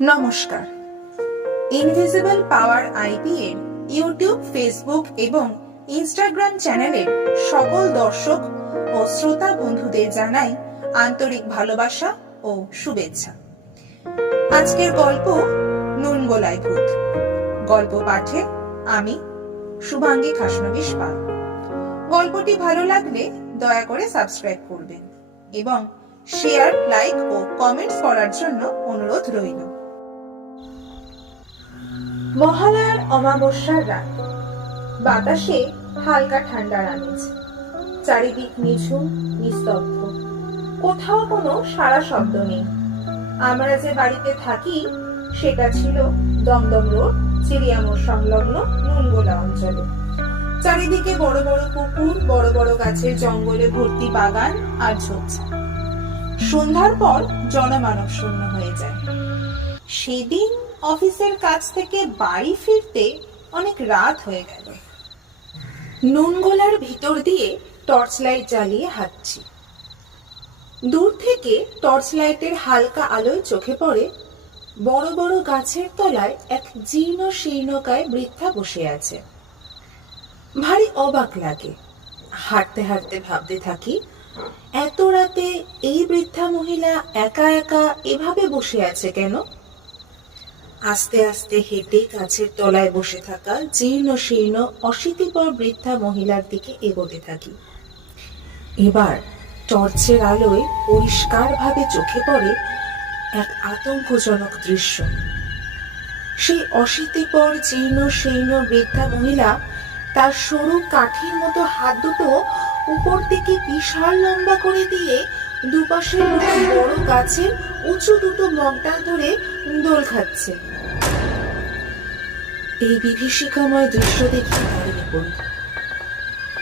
নমস্কার। ইনভিজিবল পাওয়ার আইপি এর YouTube, Facebook এবং ইনস্টাগ্রাম চ্যানেলের সকল দর্শক ও শ্রোতা বন্ধুদের জানাই আন্তরিক ভালোবাসা ও শুভেচ্ছা। আজকের গল্প নুনগোলায় ভূত। গল্প পাঠে আমি শুভাঙ্গী খাসনবিশ পাল। গল্পটি ভালো লাগলে দয়া করে সাবস্ক্রাইব করবেন এবং শেয়ার, লাইক ও কমেন্টস করার জন্য অনুরোধ রইল। মহালয়ার অমাবস্যার রাত, বাতাসে হালকা ঠান্ডার আমেজ। চারিদিক নিঝুম, নিস্তব্ধ, কোথাও কোনো সারা শব্দ নেই। আমরা যে বাড়িতে থাকি সেটা ছিল দমদম রোড, চিড়িয়ামোড় সংলগ্ন নুনগোলা অঞ্চলে। চারিদিকে বড় বড় পুকুর, বড় বড় গাছের জঙ্গলে ভর্তি বাগান আর ঝোপঝাড়। সন্ধ্যার পর জনমানব শূন্য হয়ে যায়। সেদিন অফিসের কাছ থেকে বাড়ি ফিরতে অনেক রাত হয়ে গেল। নুনগোলার ভিতর দিয়ে টর্চ লাইট জ্বালিয়ে হাঁটছি। দূর থেকে টর্চ লাইটের হালকা আলোয় চোখে পড়ে বড় বড় গাছের তলায় এক জীর্ণ শীর্ণকায় বৃদ্ধা বসে আছে। ভারী অবাক লাগে। হাঁটতে হাঁটতে ভাবতে থাকি, এত রাতে এই বৃদ্ধা মহিলা একা একা এভাবে বসে আছে কেন? আস্তে আস্তে হেঁটে গাছের তলায় বসে থাকা জীর্ণ শীর্ণ অশীতিপর বৃদ্ধা মহিলার দিকে এগোতে থাকি। এবার টর্চের আলোয় পরিষ্কারভাবে চোখে পড়ে এক আতঙ্কজনক দৃশ্য। সেই অশীতিপর জীর্ণ শীর্ণ বৃদ্ধা মহিলা তার সরু কাঠির মতো হাত দুটো উপর দিকে বিশাল লম্বা করে দিয়ে দুপাশের বড় গাছের উঁচু দুটো মগডাল ধরে দোল খাচ্ছে। এই বিভীষিকাময় দৃশ্য দেখে দাঁড়িয়ে পড়ি।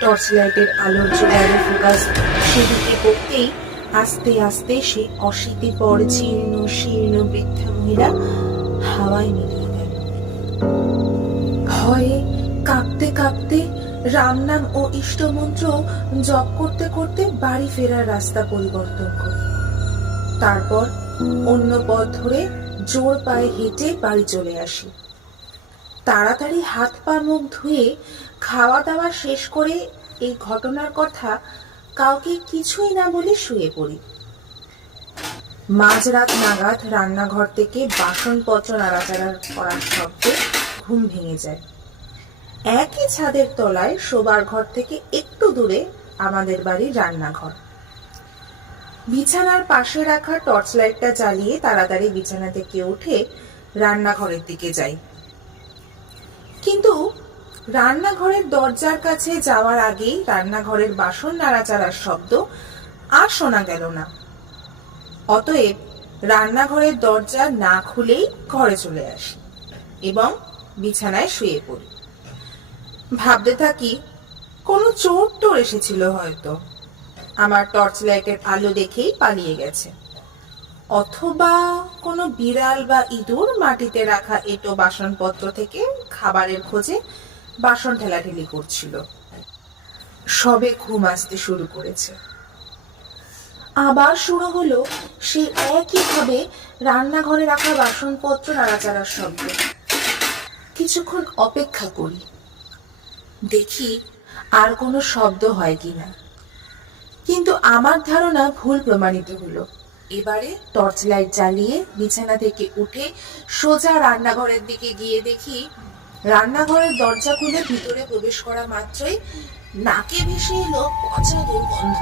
টর্চ লাইটের আলোর জোরালো ফোকাস সেদিকে পড়তেই আস্তে আস্তে সে অশীতিপর জীর্ণ শীর্ণ বৃদ্ধা মহিলা হাওয়ায় মিলিয়ে গেল। ভয়ে কাঁপতে কাঁপতে রাম নাম ও ইষ্টমন্ত্র জপ করতে করতে বাড়ি ফেরার রাস্তা পরিবর্তন করি। তারপর অন্য পথ ধরে জোর পায়ে হেঁটে বাড়ি চলে আসি। তাড়াতাড়ি হাত পা মুখ ধুয়ে খাওয়া দাওয়া শেষ করে এই ঘটনার কথা কাউকে কিছুই না বলে শুয়ে পড়ি। মাঝরাত নাগাদ রান্নাঘর থেকে বাসনপত্র নাড়াচাড়া করার শব্দে ঘুম ভেঙে যায়। একই ছাদের তলায় শোবার ঘর থেকে একটু দূরে আমাদের বাড়ির রান্নাঘর। বিছানার পাশে রাখা টর্চ লাইটটা জ্বালিয়ে তাড়াতাড়ি বিছানা থেকে উঠে রান্নাঘরের দিকে যাই। কিন্তু রান্নাঘরের দরজার কাছে যাওয়ার আগেই রান্নাঘরের বাসন নাড়াচাড়ার শব্দ আর শোনা গেল না। অতএব রান্নাঘরের দরজা না খুলেই ঘরে চলে আসি এবং বিছানায় শুয়ে পড়ি। ভাবতে থাকি, কোনো চোর টোর এসেছিল হয়তো, আমার টর্চ লাইটের আলো দেখেই পালিয়ে গেছে। অথবা কোনো বিড়াল বা ইঁদুর মাটিতে রাখা এঁটো বাসনপত্র থেকে খাবারের খোঁজে বাসন ঠেলাঠেলি করছিল। সবে ঘুম আসতে শুরু করেছে। আবার শুরু হলো সেই একইভাবে রান্নাঘরে রাখা বাসনপত্র নাড়াচাড়ার শব্দ। কিছুক্ষণ অপেক্ষা করি, দেখি আর কোনো শব্দ হয় কিনা। কিন্তু আমার ধারণা ভুল প্রমাণিত হলো। এবারে টর্চ লাইট জ্বালিয়ে বিছানা থেকে উঠে সোজা রান্নাঘরের দিকে গিয়ে দেখি রান্নাঘরের দরজা খুলে ভিতরে প্রবেশ করা মাত্রই নাকে ভেসে এলো পচা দুর্গন্ধ।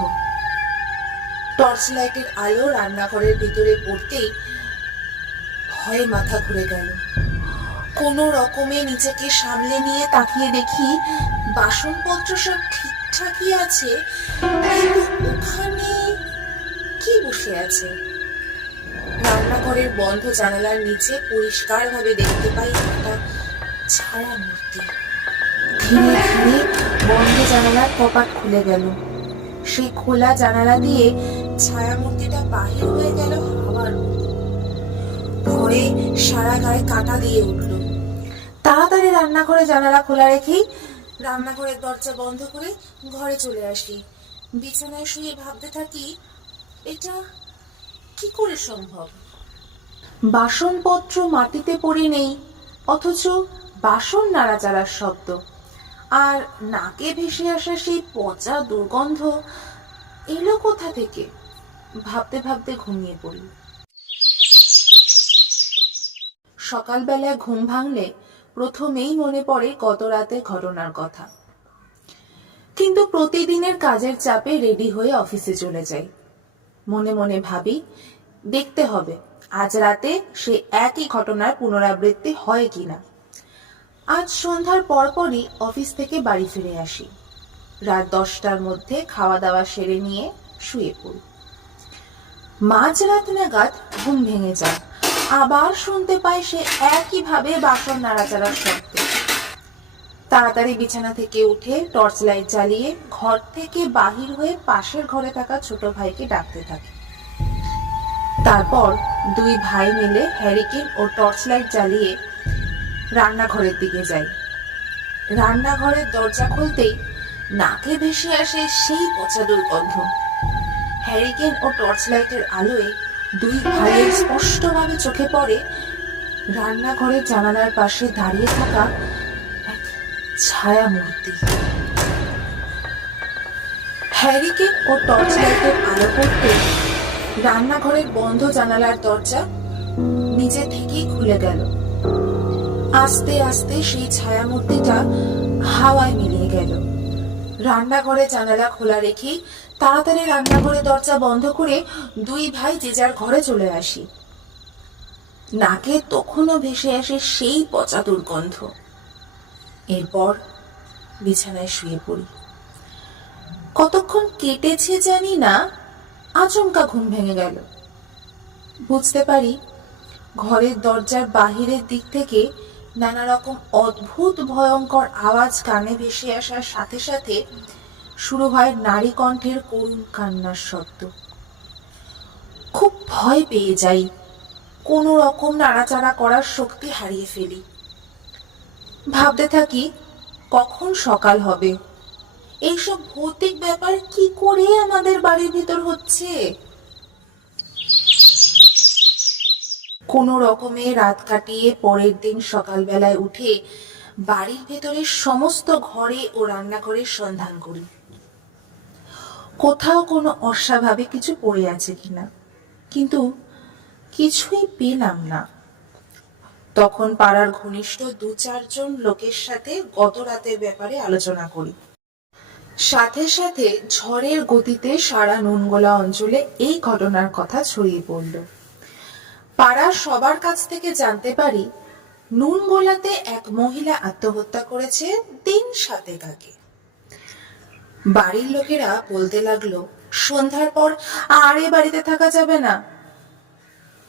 টর্চ লাইটের আলো রান্নাঘরের ভিতরে পড়তেই ভয়ে মাথা ঘুরে গেল। কোনো রকমে নিজেকে সামলে নিয়ে তাকিয়ে দেখি বাসনপত্র সব ঠিকঠাকই আছে, কিন্তু ওখানে কি বসে আছে? রান্নাঘরের বন্ধ জানালার নিচে পরিষ্কারভাবে দেখতে পাই একটা ছায়া মূর্তি। ধীরে ধীরে বন্ধ জানালার কপাট খুলে গেল। সেই খোলা জানালা দিয়ে ছায়া মূর্তিটা বাহির হয়ে গেল হাওয়ার মতো। ঘরে সারা গায়ে কাঁটা দিয়ে উঠল। তাড়াতাড়ি রান্নাঘরে জানালা খোলা রেখেই রান্নাঘরের দরজা বন্ধ করে ঘরে চলে আসি। বিছানায় শুয়ে ভাবতে থাকি, এটা কি করে সম্ভব? বাসনপত্র মাটিতে পড়ে নেই, অথচ বাসন নাড়াচাড়ার শব্দ আর নাকে ভেসে আসা সেই পচা দুর্গন্ধ এলো কোথা থেকে? ভাবতে ভাবতে ঘুমিয়ে পড়ি। সকালবেলায় ঘুম ভাঙলে প্রথমেই মনে পড়ে গত রাতে ঘটনার কথা। কিন্তু প্রতিদিনের কাজের চাপে রেডি হয়ে অফিসে চলে যাই। মনে মনে ভাবি, দেখতে হবে আজ রাতে সে একই ঘটনার পুনরাবৃত্তি হয় কিনা। আজ সন্ধ্যার পরপরই অফিস থেকে বাড়ি ফিরে আসি। রাত 10টার মধ্যে খাওয়া দাওয়া সেরে নিয়ে শুয়ে পড়ি। মাঝরাত নাগাদ ঘুম ভেঙে যায়, আবার শুনতে পাই সে একইভাবে বাসন নাড়াচাড়ার শব্দ। তাড়াতাড়ি বিছানা থেকে উঠে টর্চ লাইট জ্বালিয়ে ঘর থেকে বাহির হয়ে পাশের ঘরে থাকা ছোট ভাইকে ডাকতে থাকি। তারপর দুই ভাই মিলে হ্যারিকেন ও টর্চ লাইট জ্বালিয়ে রান্নাঘরের দিকে যাই। রান্নাঘরের দরজা খুলতেই নাকে ভেসে আসে সেই পচা দুর্গন্ধ। হ্যারিকেন ও টর্চ লাইটের আলোয় দুই ভাইয়ের স্পষ্টভাবে চোখে পড়ে রান্নাঘরের জানালার পাশে দাঁড়িয়ে থাকা এক ছায়া মূর্তি। হ্যারিকেন ও টর্চ লাইটের আলো পড়তে রান্নাঘরের বন্ধ জানালার দরজা নিজে থেকেই খুলে গেল। আস্তে আস্তে সেই ছায়া মূর্তিটা হাওয়ায় মিলিয়ে গেল। রান্নাঘরে জানালা খোলা রেখে তাড়াতাড়ি রান্নাঘরের দরজা বন্ধ করে দুই ভাই যে যার ঘরে চলে আসি। নাকে তখনও ভেসে আসে সেই পচা দুর্গন্ধ। এরপর বিছানায় শুয়ে পড়ি। কতক্ষণ কেটেছে জানি না, আচমকা ঘুম ভেঙে গেল। বুঝতে পারি ঘরের দরজার বাহিরের দিক থেকে নানা রকম অদ্ভুত ভয়ঙ্কর আওয়াজ কানে ভেসে আসার সাথে সাথে শুরু হয় নারী কণ্ঠের করুণ কান্নার শব্দ। খুব ভয় পেয়ে যাই, কোনো রকম নাড়াচাড়া করার শক্তি হারিয়ে ফেলি। ভাবতে থাকি কখন সকাল হবে, এইসব ভৌতিক ব্যাপার কি করে আমাদের বাড়ির ভিতর হচ্ছে। কোনো রকমে রাত কাটিয়ে পরের দিন সকালবেলায় উঠে বাড়ির ভেতরের সমস্ত ঘরে ও রান্নাঘরের সন্ধান করি, কোথাও কোনো অস্বাভাবিক কিছু পড়ে আছে কিনা, কিন্তু কিছুই পেলাম না। তখন পাড়ার ঘনিষ্ঠ 2-4 লোকের সাথে গত রাতের ব্যাপারে আলোচনা করি। সাথে সাথে ঝড়ের গতিতে সারা নুনগোলা অঞ্চলে এই ঘটনার কথা ছড়িয়ে পড়ল। পাড়ার সবার কাছ থেকে জানতে পারি নুনগোলাতে এক মহিলা আত্মহত্যা করেছে 3-7 আগে। বাড়ির লোকেরা বলতে লাগলো সন্ধ্যার পর আর এ বাড়িতে থাকা যাবে না।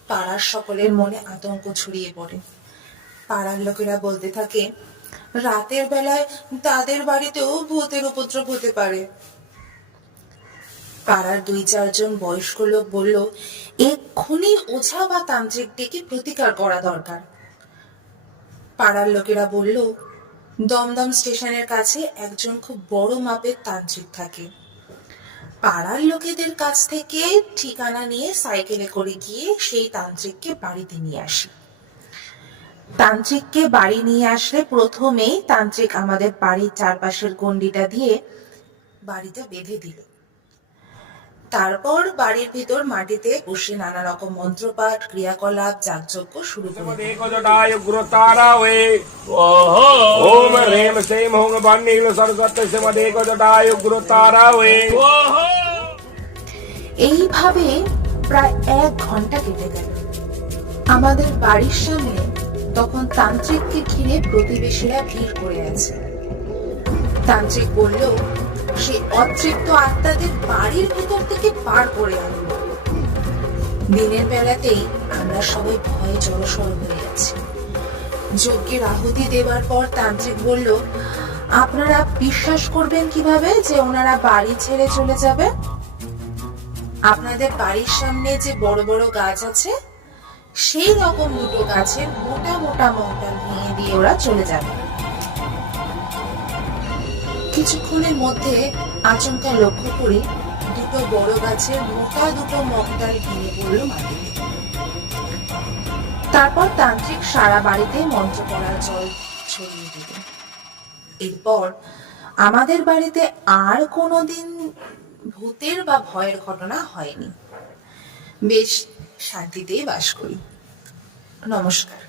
পাড়ার সকলের মনে আতঙ্ক ছড়িয়ে পড়ে। পাড়ার লোকেরা বলতে থাকে রাতের বেলায় তাদের বাড়িতেও ভূতের উপদ্রব হতে পারে। পাড়ার 2-4 বয়স্ক লোক বলল এক্ষুনি ওঝা বা তান্ত্রিক ডেকে প্রতিকার করা দরকার। পাড়ার লোকেরা বলল দমদম স্টেশনের কাছে একজন খুব বড় মাপের তান্ত্রিক থাকে। পাড়ার লোকেদের কাছ থেকে ঠিকানা নিয়ে সাইকেলে করে গিয়ে সেই তান্ত্রিককে বাড়িতে নিয়ে আসি। তান্ত্রিককে বাড়ি নিয়ে আসলে প্রথমেই তান্ত্রিক আমাদের বাড়ির চারপাশের গন্ডিটা দিয়ে বাড়িটা বেঁধে দিল। তারপর বাড়ির ভিতর মাটিতে বসে নানা রকম মন্ত্রপাঠ, ক্রিয়াকলাপ, যাগযজ্ঞ শুরু করে। এইভাবে প্রায় 1 ঘন্টা কেটে গেল। আমাদের বাড়ির সামনে তখন তান্ত্রিককে ঘিরে প্রতিবেশীরা ভিড় করে আছে। তান্ত্রিক বলল সে অতৃপ্ত আত্মাদের বাড়ির ভিতর থেকে পার করে আনলো। দিনের বেলাতেই আমরা সবাই ভয়ে জড়সড় হয়ে গেছি। যজ্ঞের আহুতি দেওয়ার পর তান্ত্রিক বলল আপনারা বিশ্বাস করবেন কিভাবে যে ওনারা বাড়ি ছেড়ে চলে যাবে? আপনাদের বাড়ির সামনে যে বড় বড় গাছ আছে সেই রকম 2 গাছের মোটা মোটা মন্ডল ভেঙে দিয়ে ওরা চলে যাবে। কিছুক্ষণের মধ্যে আচমকা লক্ষ্য করি 2 বড় গাছের মোটা 2 মগডাল ভেঙে পড়ল মাটিতে। তারপর তান্ত্রিক সারা বাড়িতে মন্ত্র পড়া জল ছড়িয়ে দিল। এরপর আমাদের বাড়িতে আর কোনোদিন ভূতের বা ভয়ের ঘটনা হয়নি। বেশ শান্তিতেই বাস করি। নমস্কার।